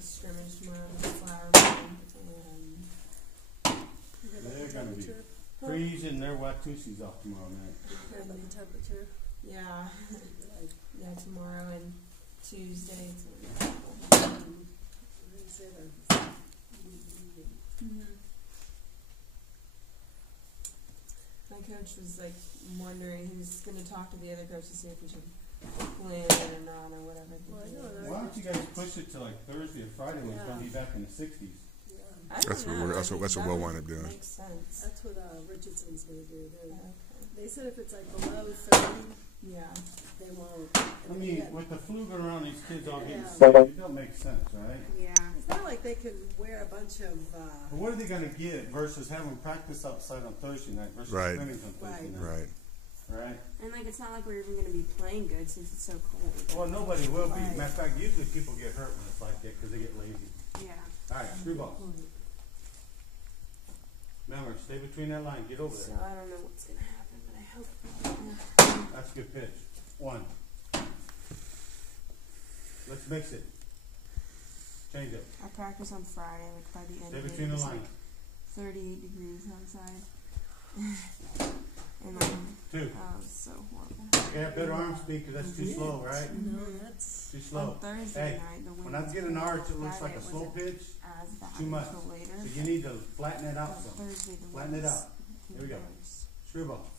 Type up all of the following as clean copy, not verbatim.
the scrimmage tomorrow with the flower mound, and They're gonna be freezing their Watusi's off tomorrow night. The temperature. yeah, yeah, tomorrow and Tuesday. It's My coach was like wondering, he was going to talk to the other coach to see if we should plan it or not or whatever. Well, I know that. Why don't you guys push it to like Thursday or Friday when it's gonna be back in the 60s? I don't know. That's what we'll wind up doing. Makes sense. That's what Richardson's going to do. Okay. They said if it's like below 30, Yeah. they won't. I mean, with the flu going around, these kids all getting Yeah. sick, it don't make sense, right? Yeah. It's not like they can wear a bunch of. But what are they gonna get versus having practice outside on Thursday night versus Right. scrimmage on Thursday night? Right. Right. And like, it's not like we're even going to be playing good since it's so cold. Well, nobody will be. Right. Matter of fact, usually people get hurt when it's like that because they get lazy. Yeah. All right, screwball. Remember, stay between that line. Get over So there. I don't know what's going to happen, but I hope. That's a good pitch. One. Let's mix it. Change it. I practice on Friday, like by the end Stay of it. between the It's lines. like 38 degrees outside. And Two. oh, it's so horrible. Okay, have better arm speed because that's too slow, right? No, that's. Too slow. On Thursday Hey, night, the wind when I was get an arch, it looks Friday like a it slow wasn't pitch. as bad Too much. until later. So you need to flatten it out On some. Thursday, the Flatten it winds out. became Here we go. worse. Screwball.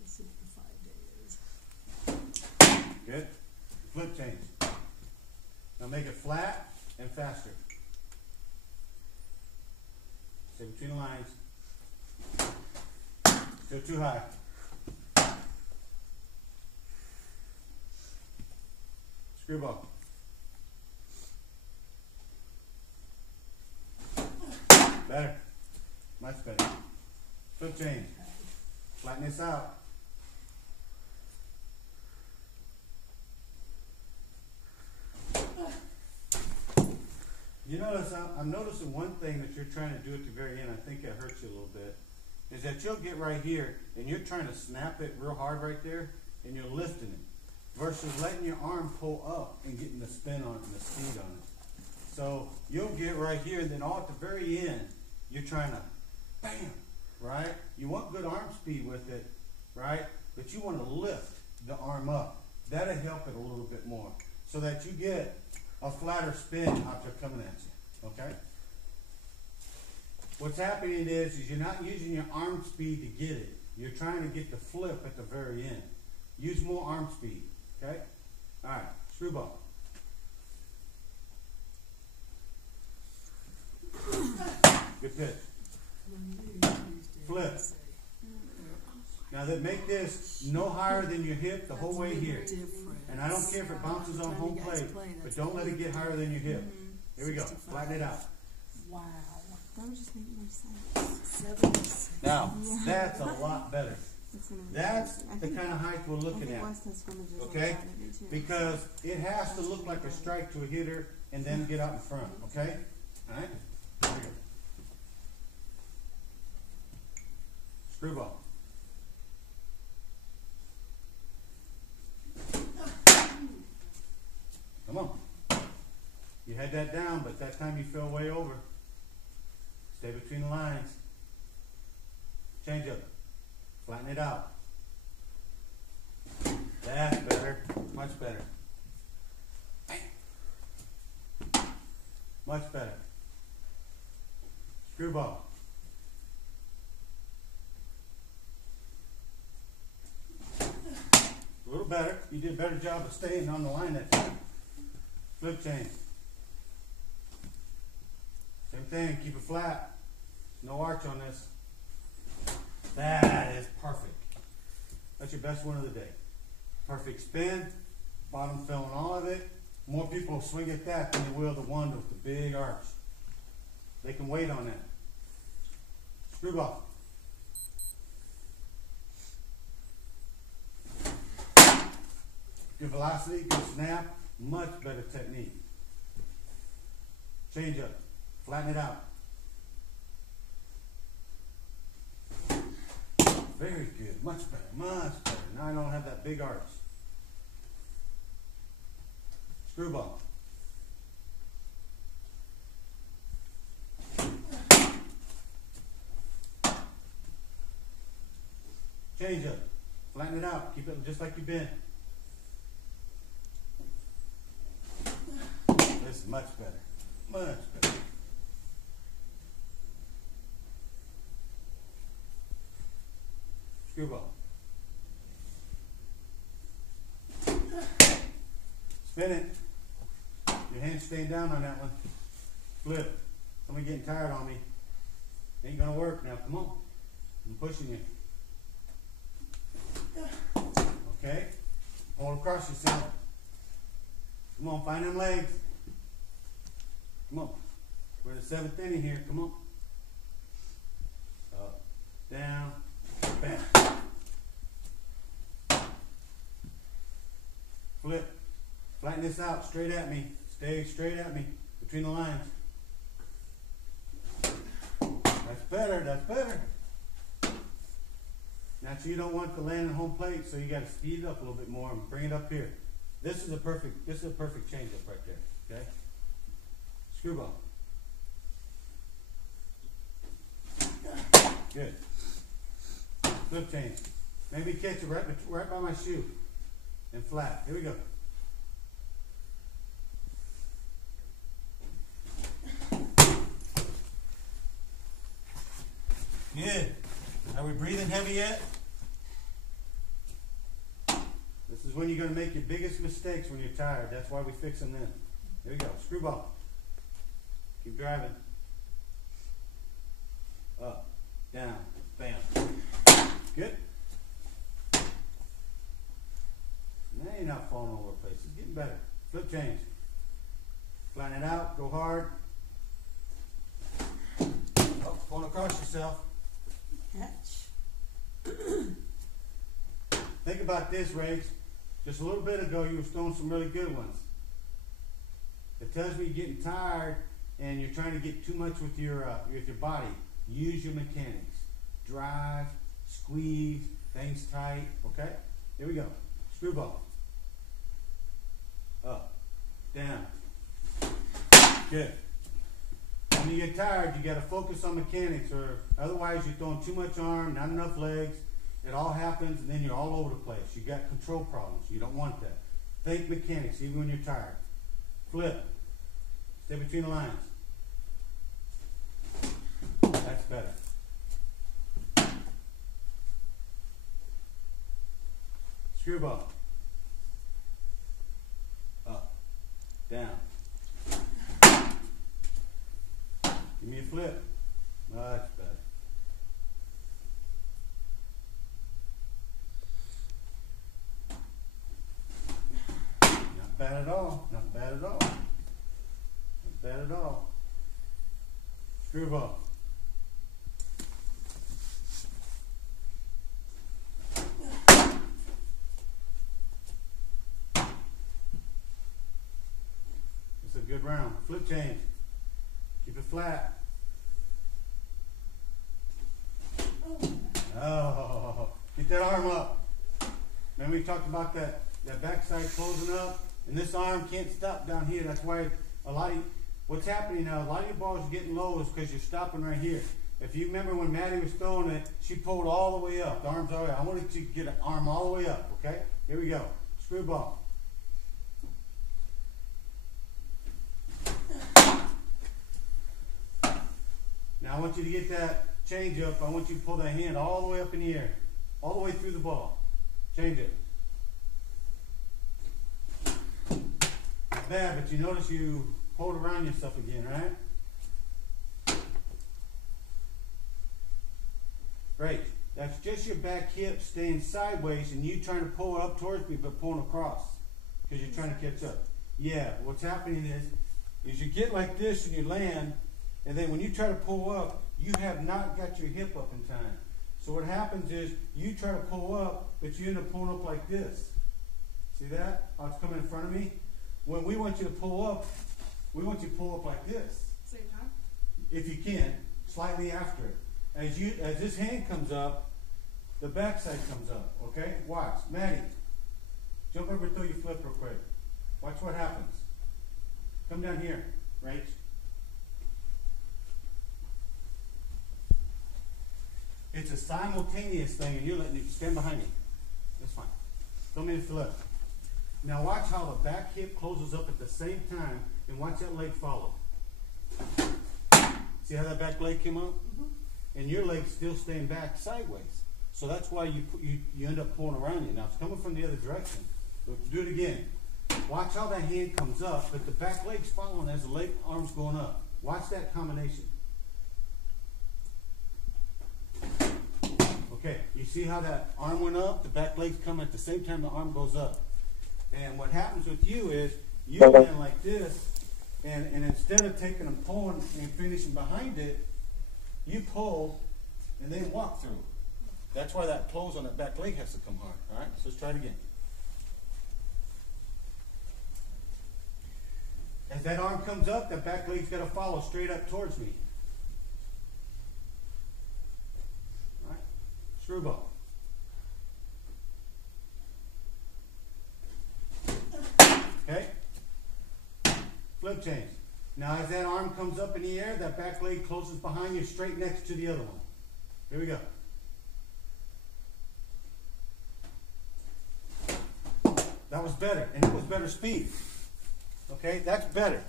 Let's see what the 5-day is. Good. Flip change. Now make it flat and faster. Stay between the lines. Still too high. Screwball. Better. Much better. Flip change. Flatten this out. You notice, I'm noticing one thing that you're trying to do at the very end, I think it hurts you a little bit, is that you'll get right here and you're trying to snap it real hard right there and you're lifting it versus letting your arm pull up and getting the spin on it and the speed on it. So you'll get right here and then all at the very end, you're trying to bam, right? You want good arm speed with it, right? But you want to lift the arm up. That'll help it a little bit more so that you get a flatter spin after coming at you, okay? What's happening is you're not using your arm speed to get it. You're trying to get the flip at the very end. Use more arm speed, okay? All right, screwball. Good pitch. Flip. Now then make this no higher than your hip the whole way here. And I don't care if it bounces on home plate, but don't let it get higher than your hip. Here we go. Flatten it out. Wow. That would just make more sense. 7. Now, that's a lot better. It's gonna be That's I the think- kind of height we're I looking think at. Weston scrimmages on Okay? Saturday too. Because it has to look like a strike to a hitter and then get out in front. Okay? All right? Here we go. Screwball. Come on. You had that down, but that time you fell way over. Stay between the lines. Change up. Flatten it out. That's better. Much better. Much better. Screwball. A little better. You did a better job of staying on the line that time. Flip change. Same thing. Keep it flat. No arch on this. That is perfect. That's your best one of the day. Perfect spin. Bottom filling all of it. More people swing at that than they will the one with the big arch. They can wait on that. Screwball. Good velocity, good snap, much better technique. Change up. Flatten it out. Very good. Much better. Much better. Now I don't have that big arch. Screwball. change up. Flatten it out. Keep it just like you've been. This is much better. Much better. Screwball. Spin it. Your hand's staying down on that one. Flip. Somebody getting tired on me. Ain't gonna work now. Come on. I'm pushing you. Okay. Hold across yourself. Come on, find them legs. Come on. We're in the 7th inning here. Come on. Up, down, back. Flip. Flatten this out. Straight at me. Stay straight at me. Between the lines. That's better. That's better. Now, so you don't want to land in home plate, so you got to speed it up a little bit more and bring it up here. This is a perfect change up right there. Okay. Screwball. Good. Flip change. Maybe catch it right by my shoe and flat. Here we go. Good. Are we breathing heavy yet? This is when you're going to make your biggest mistakes when you're tired. That's why we fix them then. There we go. Screwball. Keep driving. Up. Down. Bam. Good. Now you're not falling all over the place. It's getting better. Flip change. Flatten it out. Go hard. Oh, going across yourself. Catch. Think about this, Rach. Just a little bit ago, you were throwing some really good ones. It tells me you're getting tired and you're trying to get too much with your body. Use your mechanics. Drive, squeeze, things tight. Okay? Here we go. Screwball. Up, down. Good. When you get tired, you got to focus on mechanics, or otherwise you're throwing too much arm, not enough legs. It all happens, and then you're all over the place. You got control problems. You don't want that. Think mechanics, even when you're tired. Flip. Stay between the lines. That's better. Screwball. Up. Down. Give me a flip. Much better. Not bad at all. Not bad at all. Not bad at all. Screwball. It's a good round. Flip change. Keep it flat. Oh, get that arm up. Remember we talked about that backside closing up, and this arm can't stop down here. That's why what's happening now, a lot of your balls are getting low is because you're stopping right here. If you remember when Maddie was throwing it, she pulled all the way up. The arm's all the way up. I wanted to get an arm all the way up, okay? Here we go. Screwball. Now I want you to get that change up. I want you to pull that hand all the way up in the air. All the way through the ball. Change it. Not bad, but you notice you hold around yourself again, right? Great. That's just your back hip staying sideways and you trying to pull it up towards me but pulling across because you're trying to catch up. Yeah, what's happening is you get like this and you land, and then when you try to pull up, you have not got your hip up in time. So what happens is you try to pull up, but you end up pulling up like this. See that? How it's coming in front of me? When we want you to pull up, we want you to pull up like this. Same time? If you can, slightly after it. As this hand comes up, the backside comes up. Okay? Watch. Maddie, jump over and throw your flip real quick. Watch what happens. Come down here, Rach. it's a simultaneous thing, and you're letting it stand behind me. That's fine. Don't mean to flip. Now watch how the back hip closes up at the same time, and watch that leg follow. See how that back leg came up? And your leg's still staying back sideways. So that's why you end up pulling around you. Now it's coming from the other direction. But do it again. Watch how that hand comes up, but the back leg's following as the arm's going up. Watch that combination. Okay, you see how that arm went up? The back leg's come at the same time the arm goes up. And what happens with you is, you land like this, and instead of taking and pulling and finishing behind it, you pull and then walk through. That's why that close on that back leg has to come hard. Alright, so let's try it again. As that arm comes up, that back leg's got to follow straight up towards me. Alright, screwball. Okay? Flip change. Now as that arm comes up in the air, that back leg closes behind you straight next to the other one. Here we go. That was better, and it was better speed. Okay, that's better.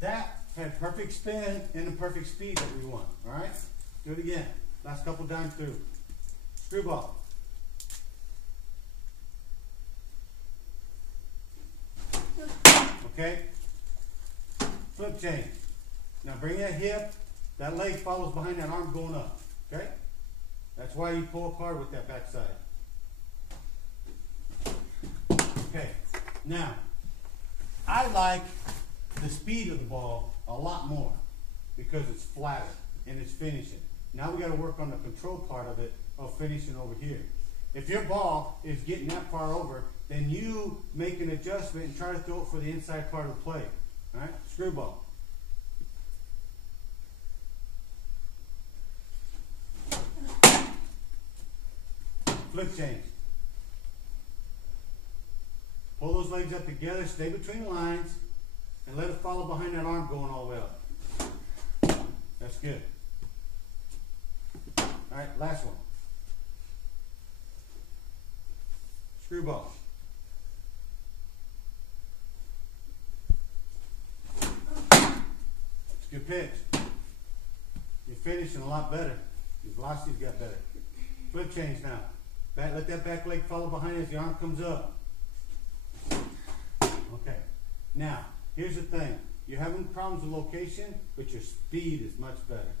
That had perfect spin and the perfect speed that we want. Alright? Do it again. Last couple times through. Screwball. Okay? Flip change. Now bring that hip, that leg follows behind that arm going up. Okay? That's why you pull apart with that back side. Okay, now, I like the speed of the ball a lot more because it's flatter and it's finishing. Now we got to work on the control part of it, of finishing over here. If your ball is getting that far over, then you make an adjustment and try to throw it for the inside part of the plate. All right, screwball. Flip change. Pull those legs up together, stay between the lines, and let it follow behind that arm going all the way up. That's good. Alright, last one. Screwball. It's a good pitch. You're finishing a lot better. Your velocity's got better. Flip change now. Let that back leg follow behind as the arm comes up. Okay, now, here's the thing. You're having problems with location, but your speed is much better.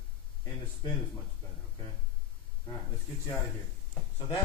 And the spin is much better, okay? Alright, let's get you out of here. So that